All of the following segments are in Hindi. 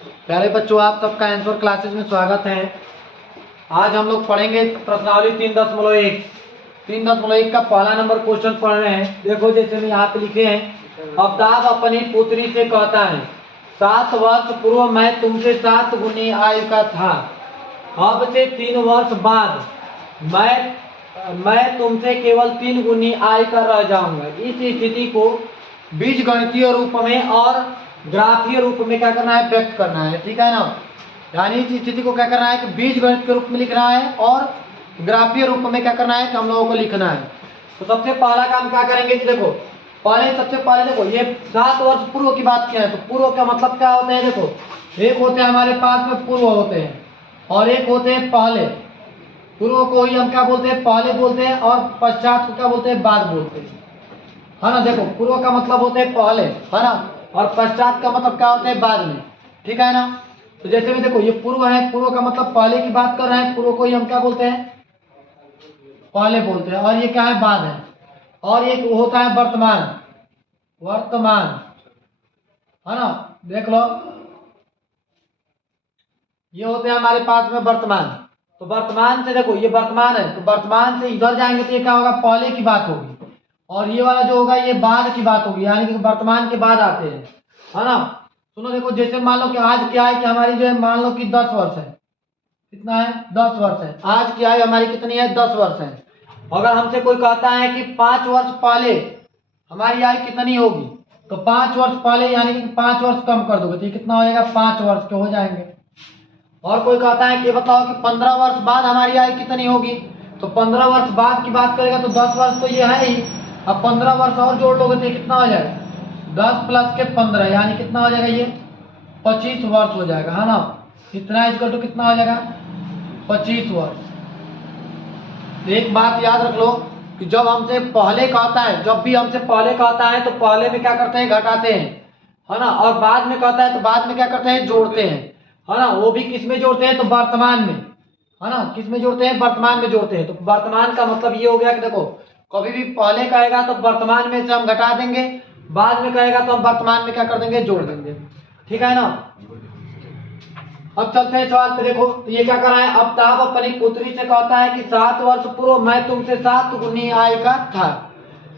प्यारे बच्चों, आप सबका आंसर क्लासेस में स्वागत है। आज हम लोग पढ़ेंगे प्रश्नावली 3.1। 3.1 का पहला नंबर क्वेश्चन पढ़ रहे हैं। देखो, जैसे हम यहाँ पे लिखे हैं, अमिताभ अपनी पुत्री से कहता है, 7 वर्ष पूर्व मैं तुमसे 7 गुनी आयु का था। अब से 3 वर्ष बाद मैं तुमसे केवल 3 गुनी आयु का रह जाऊंगा। इस स्थिति को बीजगणितीय रूप में और ग्राफीय रूप में क्या करना है, व्यक्त करना है। ठीक है ना। यानी इस स्थिति को क्या करना है कि बीजगणित के रूप में लिखना है और ग्राफीय रूप में क्या करना है कि हम लोगों को लिखना है। तो सबसे पहला काम क्या करेंगे कि देखो, सबसे पहले देखो, ये 7 वर्ष पूर्व की बात किया है। तो पूर्व का मतलब क्या होता है? देखो, एक होते हैं हमारे पास में पूर्व होते हैं और एक होते हैं पहले। पूर्व को ही हम क्या बोलते हैं? पहले बोलते हैं। और पश्चात को क्या बोलते हैं? बाद बोलते हैं, है ना। देखो, पूर्व का मतलब होते हैं पहले, है ना, और पश्चात का मतलब क्या होता है? बाद में। ठीक है ना। तो जैसे में देखो, ये पूर्व है, पूर्व का मतलब पहले की बात कर रहे हैं, पूर्व को ही हम क्या बोलते हैं? पहले बोलते हैं। और ये क्या है? बाद है। और एक होता है वर्तमान, वर्तमान, है ना। देख लो, ये होते हैं हमारे पास में वर्तमान। तो वर्तमान से देखो, ये वर्तमान है, तो वर्तमान से इधर जाएंगे तो ये क्या होगा? पहले की बात होगी। और ये वाला जो होगा ये बाद की बात होगी, यानी कि वर्तमान के बाद आते हैं, है ना। सुनो, देखो, जैसे मान लो कि आज क्या है कि हमारी जो है, मान लो कि 10 वर्ष है। कितना है? 10 वर्ष है। आज की आयु हमारी कितनी है? 10 वर्ष है। अगर हमसे कोई कहता है कि 5 वर्ष पहले हमारी आयु कितनी होगी, तो 5 वर्ष पहले यानी कि 5 वर्ष कम कर दोगे तो ये कितना हो जाएगा? 5 वर्ष के हो जाएंगे। और कोई कहता है कि बताओ कि 15 वर्ष बाद हमारी आयु कितनी होगी, तो 15 वर्ष बाद की बात करेगा तो 10 वर्ष तो ये है ही। अब 15 वर्ष और जोड़ लोगे तो ये कितना हो जाएगा? 10 प्लस के 15 यानी कितना हो जाएगा? ये 25 वर्ष हो जाएगा, है ना। इतना इक्वल टू कितना हो जाएगा? 25 वर्ष। तो एक बात याद रख लो कि जब हमसे पहले कहता है, जब भी हमसे पहले कहता है तो पहले में क्या करते हैं? घटाते हैं, है ना। और बाद में कहता है तो बाद में क्या करते हैं? जोड़ते हैं, है ना। वो भी किस में जोड़ते हैं? तो वर्तमान में, है ना। किस में जोड़ते हैं? वर्तमान में जोड़ते हैं। तो वर्तमान का मतलब ये हो गया कि देखो, कभी भी पहले कहेगा तो वर्तमान में से हम घटा देंगे, बाद में कहेगा तो हम वर्तमान में क्या कर देंगे? जोड़ देंगे। ठीक है ना। अब चलते हैं सवाल पे। देखो, तो ये क्या कर रहा है? अमिताभ अपनी पुत्री से कहता है कि 7 वर्ष पूर्व मैं तुमसे 7 गुनी आयु का था।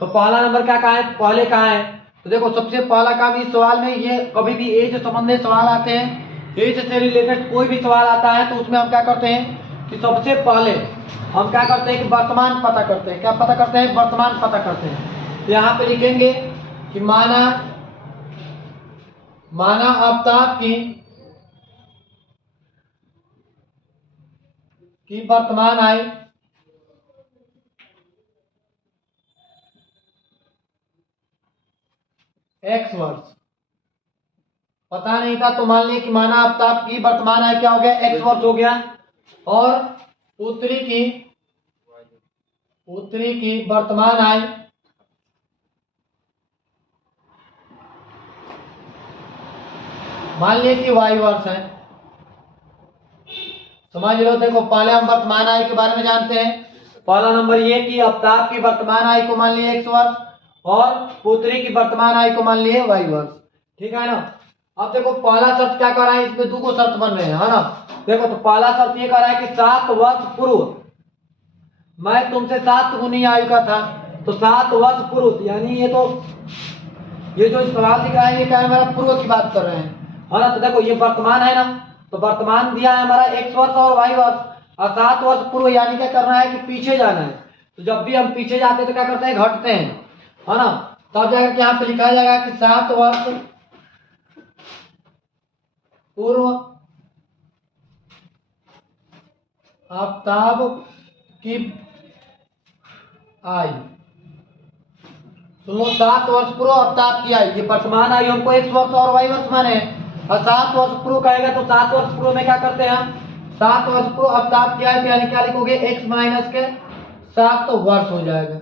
तो पहला नंबर क्या कहा है? पहले कहा है। तो देखो, सबसे पहला काम इस सवाल में, ये कभी भी एज संबंधी सवाल आते हैं, एज से रिलेटेड कोई भी सवाल आता है तो उसमें हम क्या करते हैं कि सबसे पहले हम क्या करते हैं कि वर्तमान पता करते हैं। क्या पता करते हैं? वर्तमान पता करते हैं। तो यहाँ पे लिखेंगे कि माना अमिताभ की वर्तमान आयु x वर्ष। पता नहीं था तो मान लिया कि माना अमिताभ की वर्तमान आयु क्या हो गया? x वर्ष हो गया। और पुत्री की वर्तमान आयु मान लिया कि y वर्ष है। समझ लो, देखो, पहले हम वर्तमान आयु के बारे में जानते हैं। पहला नंबर ये कि अमिताभ की वर्तमान आयु को मान लिए x वर्ष और पुत्री की वर्तमान आयु को मान लिए y वर्ष। ठीक है ना। अब देखो, पहला शर्त क्या कर रहा है? इसमें 2 शर्त बन रहे हैं, है ना। देखो, तो पहला शर्त ये कर रहा है कि 7 वर्ष पूर्व मैं तुमसे 7 गुनी आयु का था। तो 7 वर्ष पूर्व यानी ये जो सवाल दिख रहा है ये क्या है? हमारा पूर्व की बात कर रहे हैं, है ना। तो देखो, ये वर्तमान है ना, तो वर्तमान दिया है हमारा x वर्ष और y वर्ष। और 7 वर्ष पूर्व यानी क्या करना है कि पीछे जाना है। तो जब भी हम पीछे जाते हैं तो क्या करते हैं? घटते हैं, है ना। तब जाकर यहाँ पे लिखा जाएगा कि 7 वर्ष पूर्व अमिताभ की आयु। सुनो, 7 वर्ष पूर्व अमिताभ की आयु, ये वर्तमान आयु हमको x वर्ष और y वर्ष माने। और 7 वर्ष पूर्व कहेगा तो 7 वर्ष पूर्व में क्या करते हैं? 7 वर्ष पूर्व अमिताभ की आयु यानी क्या लिखोगे? x माइनस के 7 वर्ष हो जाएगा।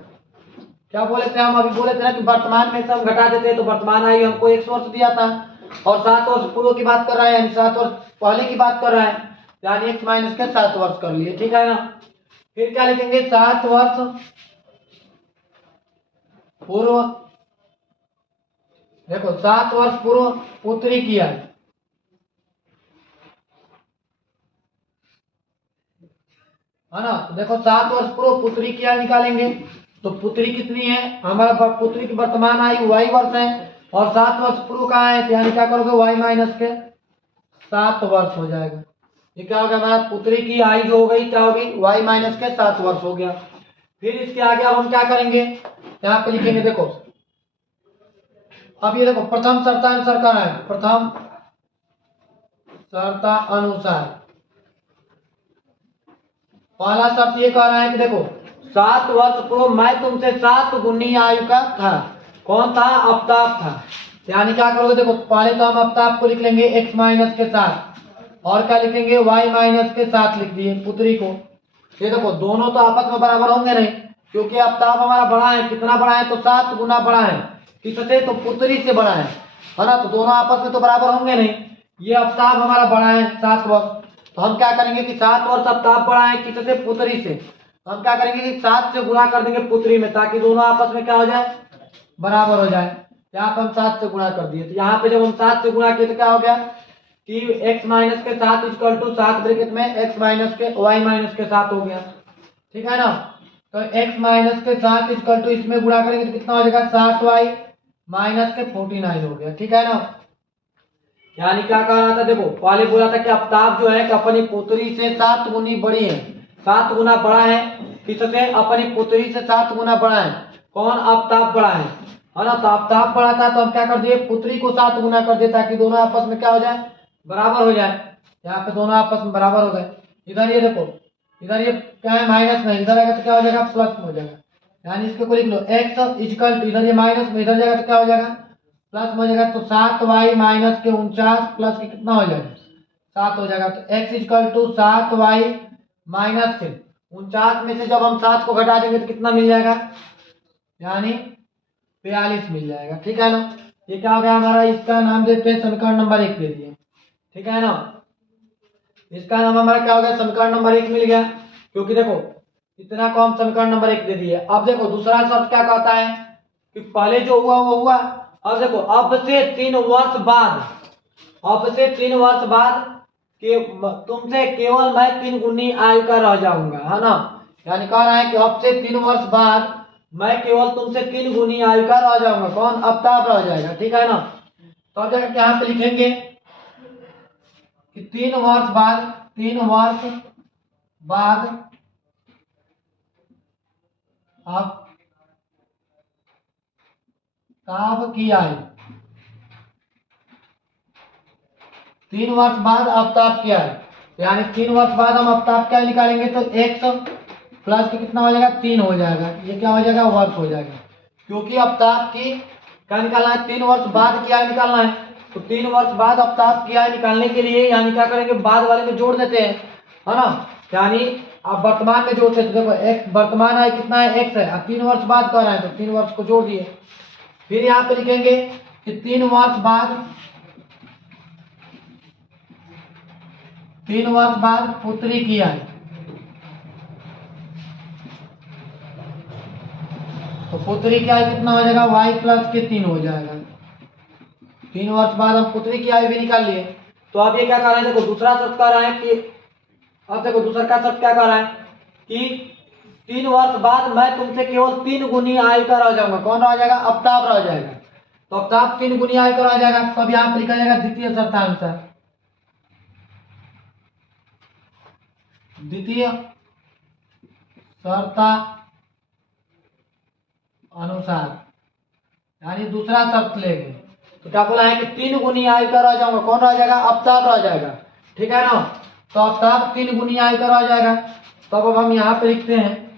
क्या बोले थे हम? अभी बोले थे ना कि वर्तमान में से हम घटा देते हैं तो वर्तमान आयु हमको x वर्ष दिया था और 7 वर्ष पूर्व की बात कर रहा है, यानी 7 वर्ष पहले की बात कर रहा है, यानी x माइनस के 7 वर्ष कर लिए। ठीक है ना। फिर क्या लिखेंगे? 7 वर्ष पूर्व, देखो, 7 वर्ष पूर्व पुत्री की आयु, है ना। तो देखो 7 वर्ष पूर्व पुत्री की आयु निकालेंगे, तो पुत्री कितनी है, हमारा पुत्री की वर्तमान आयु y वर्ष है, और 7 वर्ष पूर्व का है, तो यानी क्या करोगे y माइनस के 7 वर्ष हो जाएगा। ये क्या हो गया हमारा, पुत्री की आयु जो हो गई क्या होगी, y माइनस के 7 वर्ष हो गया। फिर इसके आगे अब हम क्या करेंगे, यहाँ पे लिखेंगे, देखो अब ये देखो प्रथम शर्तानुसार कर रहा है, प्रथम शर्तानुसार पहला शर्त ये कह रहा है कि देखो 7 वर्ष पूर्व मैं तुमसे 7 गुनी आयु का था। कौन था, अवताप था। यानी क्या करोगे, देखो पहले तो हम अवताप को लिख लेंगे x माइनस के साथ, और क्या लिखेंगे y माइनस के साथ लिख दिए पुत्री को। ये देखो दोनों तो आपस में बराबर होंगे नहीं, क्योंकि अवताप हमारा बड़ा है, कितना बड़ा है, तो 7 गुना बड़ा है, किससे, तो पुत्री से बड़ा है ना। तो दोनों आपस में तो बराबर होंगे नहीं। ये अवताप हमारा बड़ा है 7 वर्ष, तो हम क्या करेंगे कि 7 वर्ष अवताप बड़ा है किससे, पुत्री से, तो हम क्या करेंगे कि 7 से गुणा कर देंगे पुत्री में, ताकि दोनों आपस में क्या हो जाए, बराबर हो जाए। यहाँ पे हम 7 से गुणा कर दिए, तो यहाँ पे जब हम 7 से गुणा किए तो क्या हो गया कि x माइनस के 7 इक्वल टू 7 ब्रैकेट में x माइनस के y माइनस के 7 हो गया, ठीक है ना। तो x माइनस के 7 इक्वल टू इसमें गुणा करेंगे तो कितना हो जाएगा, 7y माइनस के 49 हो गया, ठीक है ना। यानी क्या कह रहा था, देखो पहले बोला था कि अवताप जो है कि अपनी पुत्री से 7 गुनी बड़ी है, 7 गुना बड़ा है, किससे, अपनी पुत्री से 7 गुना बड़ा है। कौन, अवताप बड़ा है ना। तो अवताप बड़ा था तो हम क्या कर दिए, पुत्री को 7 गुना कर दिए, ताकि दोनों आपस में क्या हो जाए, बराबर हो जाए। यहाँ पे दोनों आपस में बराबर हो गए। इधर ये देखो, इधर ये क्या है, माइनस में, इधर आएगा तो क्या हो जाएगा, प्लस में हो जाएगा। यानी इसके को लिख लो x इक्वल टू, इधर ये माइनस में, इधर जाएगा तो क्या हो जाएगा, प्लस में हो जाएगा। तो 7y माइनस के 49 प्लस के कितना हो जाएगा, 7 हो जाएगा। तो x equal to 7y minus के 49 में से जब हम 7 को घटा देंगे तो कितना मिल जाएगा, यानी 42 मिल जाएगा, ठीक है ना। ये क्या हो गया हमारा, इसका नाम देते हैं समीकरण नंबर 1 दे दिए, ठीक है ना। इसका नाम हमारा क्या हो गया, समीकरण नंबर 1 मिल गया, क्योंकि देखो इतना को हम समीकरण नंबर 1 दे दिए। अब देखो दूसरा शर्त क्या कहता है कि पहले जो हुआ वो हुआ, अब देखो अब से 3 वर्ष बाद, अब से 3 वर्ष बाद के तुमसे केवल मैं 3 गुनी आयु का रह जाऊंगा, है ना। यानी कह रहा है कि अब से 3 वर्ष बाद मैं केवल तुमसे 3 गुनी आयु का रह जाऊंगा। कौन, अवताप रह जाएगा, ठीक है ना। तो अब जाकर यहाँ पे लिखेंगे कि 3 वर्ष बाद, 3 वर्ष बाद अवताप की आयु, 3 वर्ष बाद अवताप की आयु, यानी 3 वर्ष बाद हम अवताप क्या निकालेंगे, तो x प्लस के कितना हो जाएगा, 3 हो जाएगा। ये क्या हो जाएगा, वर्ष हो जाएगा, क्योंकि अवताप की क्या निकालना है, 3 वर्ष बाद की आयु निकालना है। तो 3 वर्ष बाद अवताप की आयु निकालने के लिए यानी क्या करेंगे, बाद वाले में जोड़ देते हैं, है ना। यानी आप वर्तमान में जोड़ते हैं, तो देखो एक वर्तमान आयु कितना है, x है, अब 3 वर्ष बाद कर रहे हैं तो 3 वर्ष को जोड़ दिए। फिर यहाँ पे लिखेंगे कि 3 वर्ष बाद, 3 वर्ष बाद पुत्री की आयु, तो पुत्री की आयु कितना हो जाएगा, y प्लस के 3 हो जाएगा। 3 वर्ष बाद हम पुत्री की आयु भी निकाल लिए। तो अब ये क्या कर रहा है, देखो दूसरा शर्त कह रहा है कि, अब देखो दूसरा का शर्त क्या कर रहा है कि 3 वर्ष बाद मैं तुमसे केवल 3 गुनी आयु का रह जाऊंगा। कौन रह जाएगा, अवताप रह जाएगा। तो अवताप 3 गुनी आयु का रह जाएगा। तो अब यहाँ पे लिखा जाएगा द्वितीय शर्तानुसार, द्वितीय शर्ता अनुसार, यानी दूसरा शर्त लेंगे। तो क्या बोला है कि 3 गुनी आयु का रह जाऊंगा। कौन रह जाएगा, अवताप रह जाएगा, ठीक है ना। तो अवताप 3 गुनी आयु का रह जाएगा। तो अब हम यहाँ पे लिखते हैं,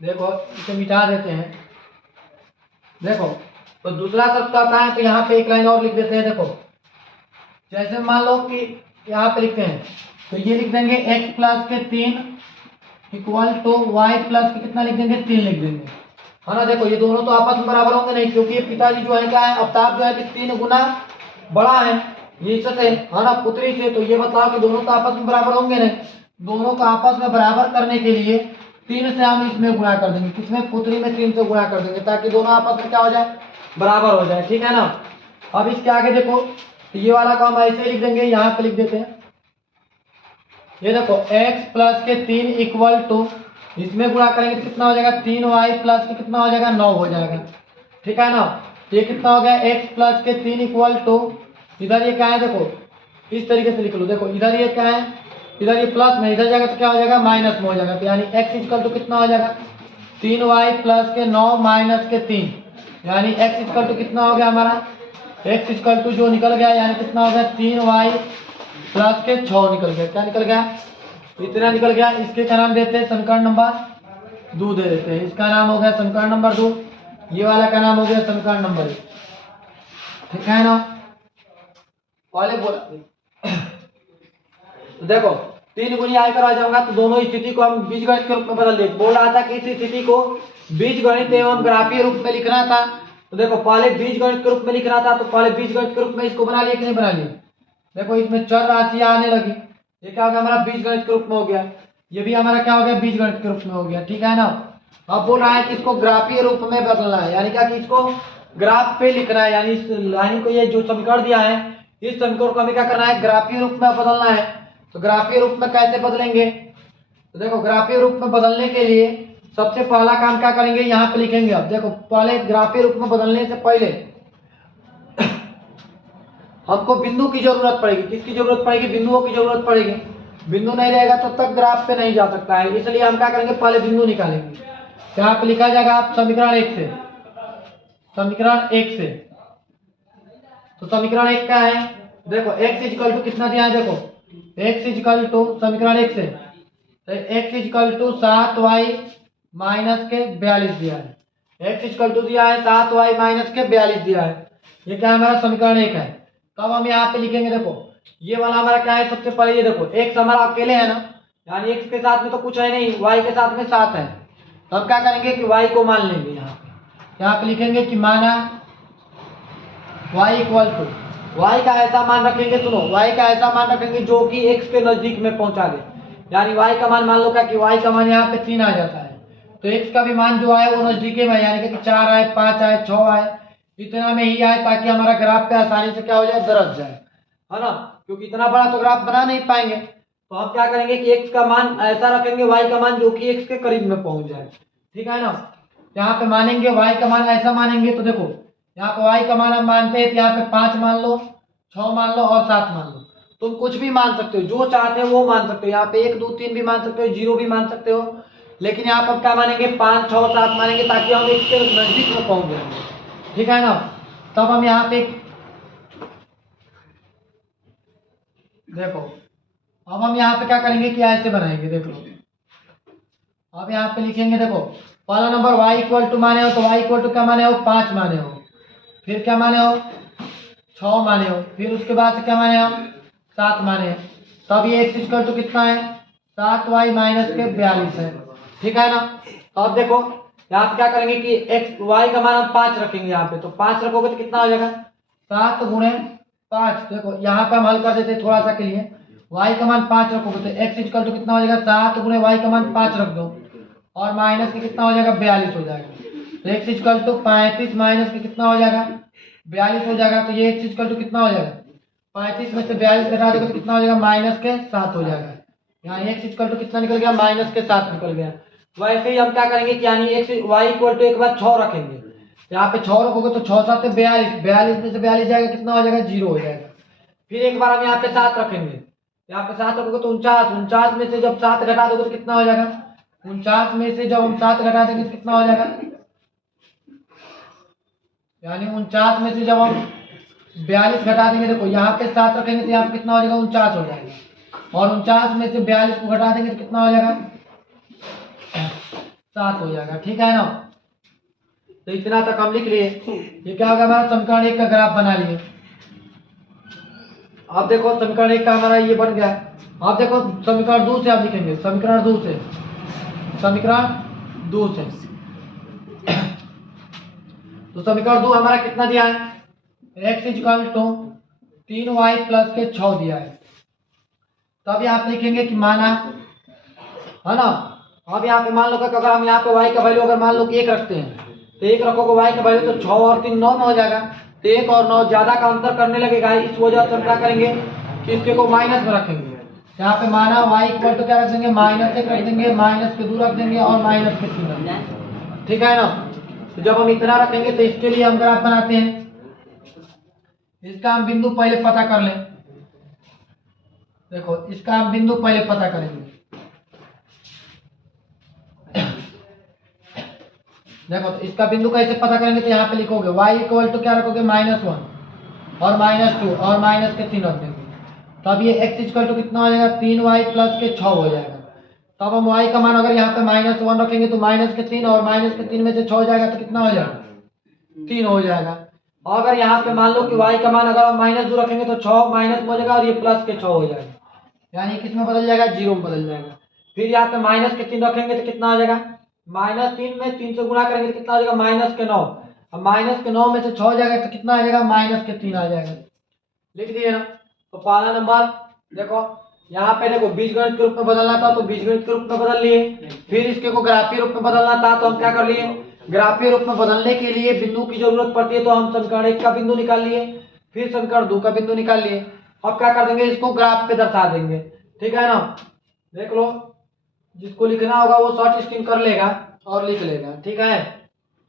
देखो इसे मिटा देते हैं। देखो तो दूसरा शर्त कहता है, तो यहाँ पे एक लाइन और लिख देते हैं। देखो जैसे मान लो कि यहाँ पे लिखते हैं, तो ये लिख देंगे x प्लस के 3 इक्वल टू वाई प्लस के कितना लिख देंगे, 3 लिख देंगे, है ना। देखो ये दोनों तो आपस में बराबर होंगे नहीं, क्योंकि ये पिताजी जो है क्या है, अवताप जो है कि 3 गुना बड़ा है ये इससे, है ना, पुत्री से। तो ये बताओ कि दोनों तो आपस में बराबर होंगे नहीं। दोनों को आपस में बराबर करने के लिए 3 से हम इसमें गुणा कर देंगे, किसमें, पुत्री में 3 से गुणा कर देंगे, ताकि दोनों आपस में क्या हो जाए, बराबर हो जाए, ठीक है ना। अब इसके आगे देखो, तो ये वाला काम ऐसे लिख देंगे, यहाँ पे लिख देते हैं ये देखो x प्लस के 3 इक्वल टू, इसमें गुणा करेंगे तो कितना हो जाएगा 3y प्लस के कितना हो जाएगा 9 हो जाएगा। ठीक है ना, ये कितना हो गया x प्लस के 3 इक्वल टू, इधर ये क्या है देखो इस तरीके से लिख लो, देखो इधर ये क्या है, इधर ये प्लस में, इधर जाएगा तो क्या हो जाएगा माइनस में हो जाएगा। तो यानी x इक्वल टू कितना हो जाएगा 3y प्लस के 9 माइनस के 3, यानी x इक्वल टू कितना हो गया हमारा, x इक्वल टू जो निकल गया यानी कितना हो गया 3y प्लस के 6 निकल गया। क्या निकल गया, इतना निकल गया। इसके क्या नाम देते हैं, समीकरण नंबर 2 दे देते हैं। इसका नाम हो गया समीकरण नंबर 2, ये वाला का नाम हो गया समीकरण नंबर 1। ठीक है ना, पहले बोला तो देखो 3 गुनी आयकर आ जाऊंगा तो दोनों स्थिति को हम बीजगणित के रूप में बदल देते। बोल रहा था कि इस स्थिति को बीजगणित एवं ग्राफीय रूप में लिखना था, तो देखो पहले बीजगणित के रूप में लिखना था, तो पहले बीजगणित के रूप में इसको बना लिया कि नहीं बना लिया। देखो इसमें चर राशियां आने लगी, ये क्या हो गया हमारा बीजगणित के रूप में हो गया, ये भी हमारा क्या हो गया बीजगणित के रूप में हो गया। ठीक है ना, अब बोल रहा है कि इसको ग्राफीय रूप में बदलना है, यानी क्या कि इसको ग्राफ पे लिखना है, यानी इस लाइन को ये जो समीकरण दिया है इस समीकरण को हमें क्या करना है ग्राफीय रूप में बदलना है। तो ग्राफीय रूप में कैसे बदलेंगे, तो देखो ग्राफीय रूप में बदलने के लिए सबसे पहला काम क्या करेंगे, यहाँ पे लिखेंगे। अब देखो पहले ग्राफीय रूप में बदलने से पहले हमको बिंदु की जरूरत पड़ेगी। किसकी जरूरत पड़ेगी, बिंदुओं की जरूरत पड़ेगी। बिंदु नहीं रहेगा तब तक ग्राफ पे नहीं जा सकता है, इसलिए हम क्या करेंगे पहले बिंदु निकालेंगे। यहाँ पे लिखा जाएगा आप समीकरण 1 से, समीकरण 1 से, तो समीकरण 1 क्या है, देखो x इक्वल टू कितना दिया है, देखो x इक्वल टू समीकरण 1 से, तो x equal to 7y minus के 42 दिया है। x इक्वल टू दिया है 7y माइनस के 42 दिया है, ये क्या हमारा समीकरण 1 है। तब हम यहाँ पे लिखेंगे, देखो ये वाला हमारा क्या है, सबसे पहले ये देखो x हमारा अकेले है ना, यानी x के साथ में तो कुछ है नहीं, y के साथ में 7 है। तो हम क्या करेंगे कि y को मान लेंगे, यहाँ पे लिखेंगे कि माना y इक्वल टू, y का ऐसा मान रखेंगे, सुनो y का ऐसा मान रखेंगे जो कि x के नजदीक में पहुंचा दे, यानी y का मान मान लो क्या कि y का मान यहाँ पे 3 आ जाता है, तो x का भी मान जो आए वो नजदीकी में, यानी कि 4 आए 5 आए 6 आए इतना में ही आए, ताकि हमारा ग्राफ पे आसानी से क्या हो जाए दरज जाए, है ना, क्योंकि इतना बड़ा तो ग्राफ बना नहीं पाएंगे। तो हम क्या करेंगे कि x का मान ऐसा रखेंगे, y का मान जो कि x के करीब में पहुंच जाए। ठीक है ना, यहाँ पे मानेंगे y का मान ऐसा मानेंगे, तो देखो यहाँ पे y का मान हम मानते हैं, तो यहाँ पे 5 मान लो 6 मान लो और 7 मान लो, तुम कुछ भी मान सकते हो, जो चाहते हो वो मान सकते हो। यहाँ पे 1 2 3 भी मान सकते हो, 0 भी मान सकते हो, लेकिन यहाँ पर क्या मानेंगे 5 6 7 मानेंगे, ताकि हम x के नजदीक में पहुंच जाएंगे। ठीक है ना, तब हम यहाँ पे देखो, अब हम यहाँ पे क्या करेंगे कि ऐसे बनाएंगे, देख लो अब यहाँ पे लिखेंगे, देखो पहला नंबर y इक्वल टू माने हो, तो y इक्वल टू क्या माने हो 5 माने हो, फिर क्या माने हो 6 माने हो, फिर उसके बाद से क्या माने हो 7 माने हो, तब ये x इक्वल टू कितना है 7y माइनस के 42 है। ठीक है ना, तो अब देखो यहाँ पे क्या करेंगे कि x y का मान हम 5 रखेंगे यहाँ पे, तो 5 रखोगे तो कितना हो जाएगा 7 गुणे 5, देखो यहाँ पे हम हल कर देते थोड़ा सा के लिए, y का मान 5 रखोगे तो x इक्वल टू कितना हो जाएगा 7 गुणे y का मान 5 रख दो और माइनस के कितना हो जाएगा 42 हो जाएगा, तो x इक्वल टू 35 माइनस के कितना हो जाएगा 42 हो जाएगा। तो ये x इक्वल टू कितना हो जाएगा 35 में से 42 घटा दोगे तो कितना हो जाएगा माइनस के 7 हो जाएगा, यहाँ x इक्वल टू कितना निकल गया माइनस के 7 निकल गया। वैसे ही हम क्या करेंगे कि यानी x y इक्वल टू एक बार 6 रखेंगे, यहाँ पे 6 रखोगे तो 6 7 42, 42 में से 42 जाएगा कितना हो जाएगा 0 हो जाएगा। फिर एक बार हम यहाँ पे 7 रखेंगे, यहाँ पे 7 रखोगे तो 49, 49 में से जब 7 घटा दोगे तो कितना हो जाएगा 49 में से जब हम 7 घटा देंगे तो कितना हो जाएगा, यानी 49 में से जब हम 42 घटा देंगे, देखो यहाँ पे 7 रखेंगे तो यहाँ पे कितना हो जाएगा 49 हो जाएगा, और 49 में से 42 को घटा देंगे तो कितना हो जाएगा 7 हो जाएगा। ठीक है ना, तो इतना तक हम लिख लिए। ये क्या होगा हमारा समीकरण 1 का ग्राफ बना लिए। अब देखो समीकरण 1 का हमारा ये बन गया। अब देखो समीकरण 2 से आप लिखेंगे, समीकरण 2 से, समीकरण 2 से, तो समीकरण 2 हमारा कितना दिया है x equal to 3y plus के 6 दिया है। तब यहाँ पे लिखेंगे कि माना, है ना, अब यहाँ पे मान लो कि अगर हम यहाँ पे y का वैल्यू अगर मान लो कि 1 रखते हैं, तो 1 रखोगे y का वैल्यू तो 6 और 3 9 में हो जाएगा, तो 1 और 9 ज्यादा का अंतर करने लगेगा, इस वजह से हम क्या करेंगे कि इसके को माइनस में रखेंगे, यहाँ पे माना y इक्वल टू क्या रख देंगे, -1 रख देंगे, -2 रख देंगे और -3 रख देंगे। ठीक है ना। तो जब हम इतना रखेंगे तो इसके लिए हम ग्राफ बनाते हैं। इसका हम बिंदु पहले पता कर लें। देखो इसका हम बिंदु पहले पता करेंगे। देखो तो इसका बिंदु कैसे पता करेंगे, तो यहाँ पे लिखोगे y इक्वल टू क्या रखोगे, -1 और -2 और -3 रख देंगे। तब ये x इक्वल टू कितना हो जाएगा, 3y + के 6 हो जाएगा। तब हम y का मान अगर यहाँ पे -1 रखेंगे तो -3 और -3 में से 6 हो जाएगा तो कितना हो जाएगा, 3 हो जाएगा। और अगर यहाँ पे मान लो कि y का मान अगर हम -2 रखेंगे तो 6 माइनस में हो जाएगा और ये प्लस के 6 हो जाएगा, यानी किस में बदल जाएगा, 0 में बदल जाएगा। फिर यहाँ पे -3 रखेंगे तो कितना हो जाएगा, -3 में 3 से गुणा करेंगे तो कितना हो जाएगा, -9। अब -9 में से 6 हो जाएगा तो कितना आ जाएगा, -3 आ जाएगा। लिख दिए ना। तो पहला नंबर देखो यहाँ पे देखो बीजगणित के रूप में बदलना था तो बीजगणित के रूप में बदल लिए। फिर इसके को ग्राफीय रूप में बदलना था तो हम क्या कर लिए, ग्राफीय रूप में बदलने के लिए बिंदु की जरूरत पड़ती है तो हम समीकरण 1 का बिंदु निकाल लिए, फिर समीकरण 2 का बिंदु निकाल लिए। अब क्या कर देंगे, इसको ग्राफ पे दर्शा देंगे। ठीक है ना। देख लो जिसको लिखना होगा वो शॉर्ट स्क्रीन कर लेगा और लिख लेगा। ठीक है,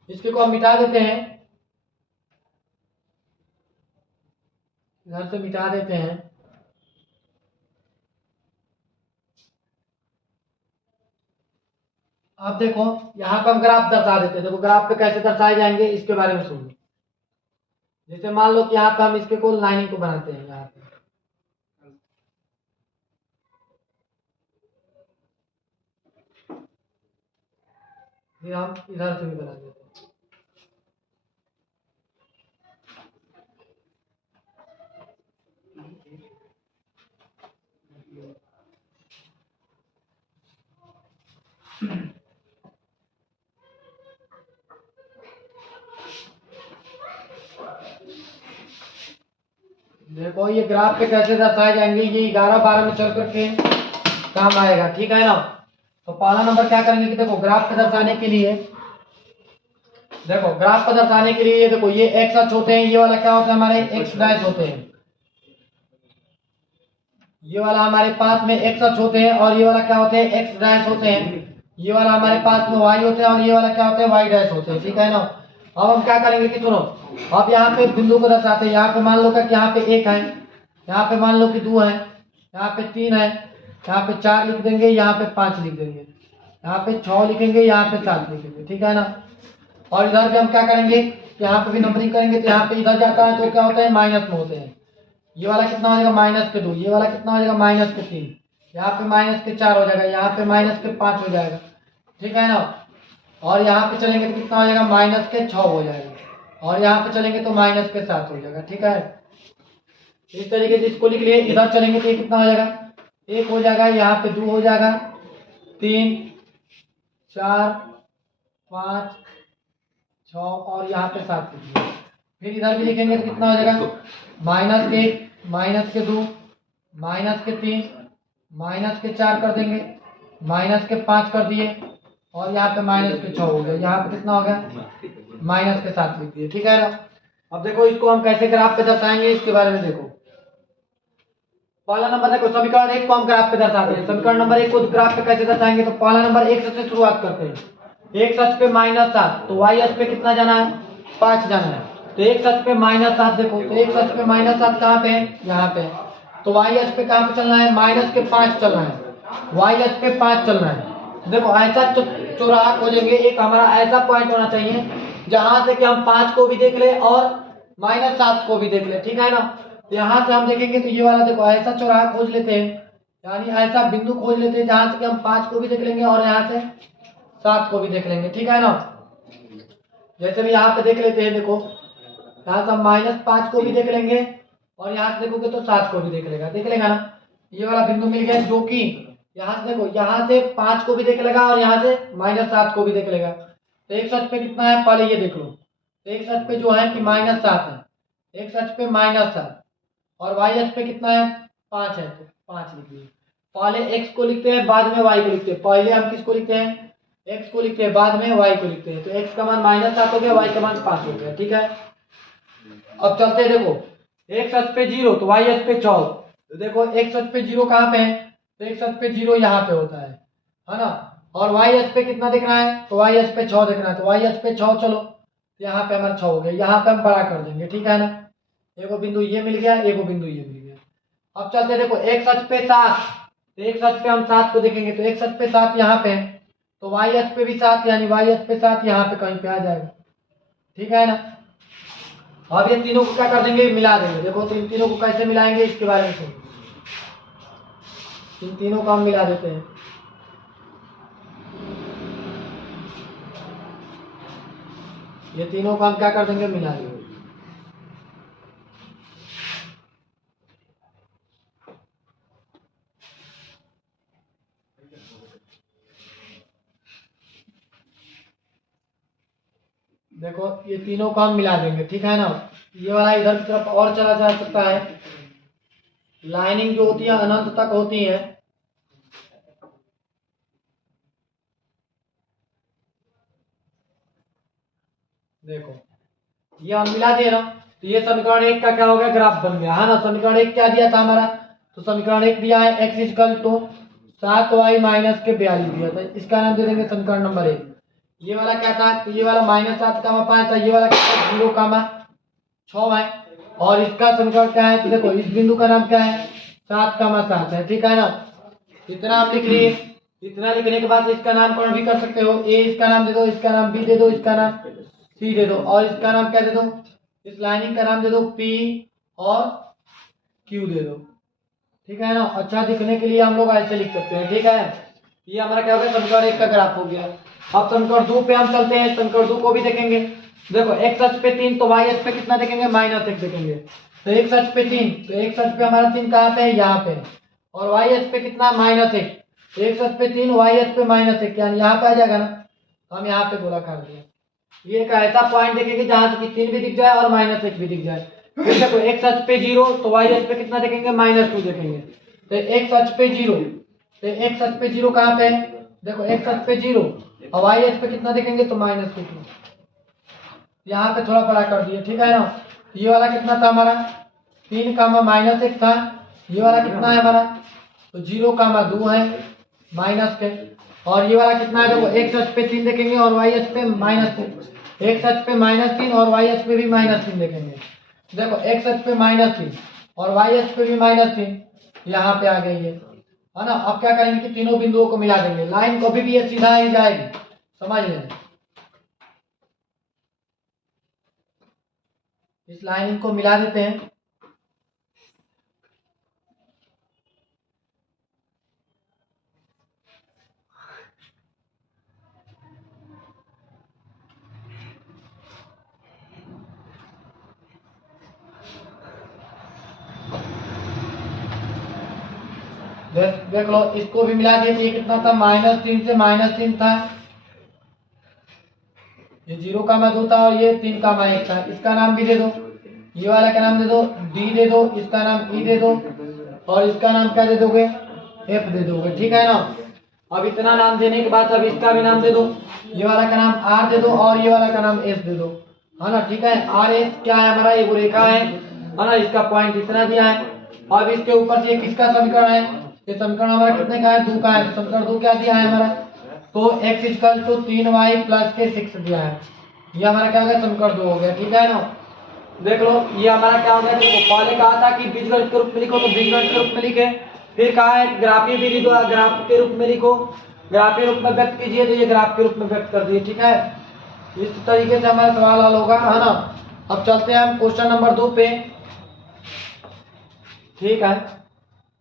इसके को हम मिटा देते हैं, इधर से मिटा देते हैं। अब देखो यहाँ पे हम ग्राफ दर्शा देते हैं। देखो ग्राफ पे कैसे दर्शाए जाएंगे इसके बारे में सुनो। जैसे मान लो कि यहाँ पे हम इसके को लाइनिंग को बनाते हैं, यहाँ पे फिर हम इधर से भी बना देते हैं। देखो ये ग्राफ पे कैसे दर्शाए जाएंगे, ये 11-12 में चल करके काम आएगा। ठीक है ना। तो पहला नंबर क्या करेंगे कि देखो ग्राफ पे दर्शाने के लिए, देखो ग्राफ पे दर्शाने के लिए देखो ये एक्स अक्ष होते हैं, ये वाला क्या होता है हमारे एक्स डैश होते हैं, ये वाला हमारे पास में एक्स अक्ष होते हैं और ये वाला क्या होते हैं एक्स डैश होते हैं। ये वाला हमारे पास में वाई होते हैं और ये वाला क्या होते हैं वाई डैश होते हैं। ठीक है ना। अब हम क्या करेंगे कि सुनो, अब यहाँ पे बिंदु को दर्शाते हैं। यहाँ पे मान लो कि यहाँ पे 1 है, यहाँ पे मान लो कि 2 है, यहाँ पे 3 है, यहाँ पे 4 लिख देंगे, यहाँ पे 5 लिख देंगे, यहाँ पे 6 लिखेंगे, यहाँ पे 7 लिखेंगे। ठीक है ना। और इधर भी हम क्या करेंगे, यहाँ पे भी नंबरिंग करेंगे तो यहाँ पे इधर जाता है तो क्या होता है माइनस में होते हैं। ये वाला कितना हो जाएगा -2, ये वाला कितना हो जाएगा -3, यहाँ पे -4 हो जाएगा, यहाँ पे -5 हो जाएगा। ठीक है ना। और यहाँ पे चलेंगे तो कितना हो जाएगा -6 हो जाएगा, और यहाँ पे चलेंगे तो -7 हो जाएगा। ठीक है, इस तरीके से इसको लिख लिए। इधर चलेंगे तो ये कितना हो जाएगा, 1 हो जाएगा, यहाँ पे 2 हो जाएगा, 3 4 5 6 और यहाँ पे 7 लिखिए। फिर इधर भी लिखेंगे तो कितना हो जाएगा -1 -2 -3 -4 कर देंगे, -5 कर दिए और यहाँ पे -6 हो गया, यहाँ पे कितना हो गया -7 लिख दिए। ठीक है ना। अब देखो इसको हम कैसे ग्राफ पे दर्शाएंगे इसके बारे में देखो। पहला नंबर देखो समीकरण 1 को हम ग्राफ पे दर्शाते हैं। समीकरण नंबर 1 को ग्राफ पे कैसे दर्शाएंगे, तो पहला नंबर x से शुरुआत करते हैं। x अक्ष पे -7 तो y अक्ष पे कितना जाना है, 5 जाना है। तो x अक्ष पे -7 देखो, तो x अक्ष पे -7 कहाँ पे है, यहाँ पे। तो y अक्ष पे कहाँ पे चलना है, -5 चलना है, y अक्ष पे 5 चलना है। देखो ऐसा चौराहा खोजेंगे, एक हमारा ऐसा पॉइंट होना चाहिए जहां से कि हम 5 को भी देख ले और -7 को भी देख ले। ठीक है ना। यहाँ से हम देखेंगे तो ये वाला देखो ऐसा चौराहा खोज लेते हैं, यानी ऐसा बिंदु खोज लेते हैं जहां से कि हम 5 को भी देख लेंगे और यहाँ से 7 को भी देख लेंगे। ठीक है ना। जैसे भी यहाँ पे देख लेते हैं, देखो यहाँ से हम -5 को भी देख लेंगे और यहाँ से देखोगे तो 7 को भी देख लेगा ना। ये वाला बिंदु मिल गया जो कि यहाँ से देखो, यहाँ से 5 को भी देख लेगा और यहाँ से -7 को भी देख लेगा। तो एक सच पे कितना है पहले ये देख लो। तो एक सच पे जो है कि -7 है, एक सच पे -7 और y अक्ष पे कितना है 5 है, तो 5 लिख लिए। पहले x को लिखते हैं बाद में y को लिखते हैं। पहले हम किसको लिखते हैं, x को लिखते हैं, बाद में y को लिखते हैं। तो x का मान -7 हो गया, y का मान 5 हो गया। ठीक है। अब चलते हैं, देखो x अक्ष पे 0 तो y अक्ष पे 6। तो देखो x अक्ष पे 0 कहाँ पे है, तो x अक्ष पे 0 यहाँ पे होता है ना। और y अक्ष पे कितना देखना है, तो y अक्ष पे 6 देखना है, तो y अक्ष पे 6 चलो यहाँ पे हमारा 6 हो गया, यहाँ पे हम बड़ा कर देंगे, ठीक है ना। एगो बिंदु ये मिल गया, एगो बिंदु ये मिल गया। अब चलते देखो x अक्ष पे 7, तो x अक्ष पे हम 7 को देखेंगे, तो x अक्ष पे 7 यहाँ पे है, तो y अक्ष पे भी 7 यानी y अक्ष पे 7 यहाँ पे कहीं पे आ जाएगा, ठीक है ना। अब ये तीनों को क्या कर देंगे, मिला देंगे। देखो तो इन तीनों को कैसे मिलाएंगे इसके बारे में सुनो। इन तीनों को हम मिला देते हैं। ये तीनों को हम क्या कर देंगे, मिला देंगे। देखो ये तीनों को हम मिला देंगे, ठीक है ना। ये वाला इधर की तरफ और चला जा सकता है। लाइनिंग जो होती है अनंत तक होती है। देखो ये हम मिला दिए ना, तो ये समीकरण 1 का क्या हो गया, ग्राफ बन गया है ना। समीकरण 1 क्या दिया था हमारा, तो समीकरण 1 दिया है x equal to 7y minus के 42 दिया था, इसका नाम दे देंगे समीकरण नंबर 1। ये वाला क्या था, तो ये वाला -7,5 था, ये वाला क्या था 0,6 है। और इसका समीकरण क्या है, तो देखो इस बिंदु का नाम क्या है 7,7 है, ठीक है ना। इतना आप लिख लिए। इतना लिखने के बाद इसका नामकरण भी कर सकते हो, ए इसका नाम दे दो, इसका नाम बी दे दो, इसका नाम सी दे दो, और इसका नाम क्या दे दो, इस लाइनिंग का नाम दे दो पी और क्यू दे दो, ठीक है ना। अच्छा दिखने के लिए हम लोग ऐसे लिख सकते हैं, ठीक है। ये हमारा क्या हो गया, समीकरण 1 का ग्राफ हो गया। अब समीकरण 2 पे हम चलते हैं, समीकरण 2 को भी देखेंगे। देखो x अक्ष पे 3, तो y अक्ष पे कितना देखेंगे, -1 देखेंगे। तो x अक्ष पे 3, तो x अक्ष पे हमारा 3 कहाँ पे है, यहाँ पे। और y अक्ष पे कितना, -1, तो x अक्ष पे 3, y अक्ष पे -1 यानी यहाँ पे आ जाएगा ना। तो हम यहाँ पे गोलाकार दिया। ये एक ऐसा पॉइंट देखेंगे जहां से कि 3 भी दिख जाए और -1 भी दिख जाए। फिर देखो x अक्ष पे 0, तो y अक्ष पे कितना देखेंगे, -2 देखेंगे। तो x अक्ष पे 0, तो x अक्ष पे 0 कहाँ पे है, देखो x अक्ष पे 0 और y अक्ष पे कितना देखेंगे, तो -2। यहाँ पे थोड़ा बड़ा कर दिए, ठीक है ना। ये वाला कितना था हमारा 3, -1 था। ये वाला कितना है हमारा, तो 0,2 है माइनस के। और ये वाला कितना है, देखो x अक्ष पे 3 देखेंगे और y अक्ष पे -3, x अक्ष पे -3 और y अक्ष पे भी -3 देखेंगे। देखो x अक्ष पे -3 और y अक्ष पे भी -3, यहाँ पे आ गई है ना। अब क्या करेंगे कि तीनों बिंदुओं को मिला देंगे। लाइन कभी भी ये सीधा ही जाएगी, समझ लें। इस लाइन को मिला देते हैं। देख लो इसको भी मिला दिए, ये कितना था, -3 से -3 था, ये 0,2 था और ये 3,1 था। इसका नाम भी दे दो, ये वाला का नाम दे दो डी दे दो, इसका नाम ई दे दो, और इसका नाम क्या दे दोगे, एफ दे दोगे, ठीक है ना। अब इतना नाम देने के बाद अब इसका भी नाम दे दो, ये वाला का नाम आर दे दो और ये वाला का नाम एस दे दो, है ना, ठीक है। आर एस क्या है हमारा, एक रेखा है ना, इसका पॉइंट इतना दिया है। अब इसके ऊपर से किसका समीकरण है, ये समीकरण हमारा कितने का है, 2 का है। तो समीकरण 2 क्या दिया है हमारा, तो x equal to 3y plus के 6 दिया है। ये हमारा क्या हो गया, समीकरण 2 हो गया, ठीक है ना। देख लो ये हमारा क्या हो गया, देखो पहले कहा था कि बीजगणित के रूप में लिखो, तो बीजगणित के रूप में लिखे। फिर कहा है ग्राफीय विधि द्वारा ग्राफ के रूप में लिखो, ग्राफीय रूप में व्यक्त कीजिए, तो ये ग्राफ के रूप में व्यक्त कर दिए, ठीक है। इस तरीके से हमारा सवाल हल होगा, है ना। अब चलते हैं हम क्वेश्चन नंबर 2 पे, ठीक है।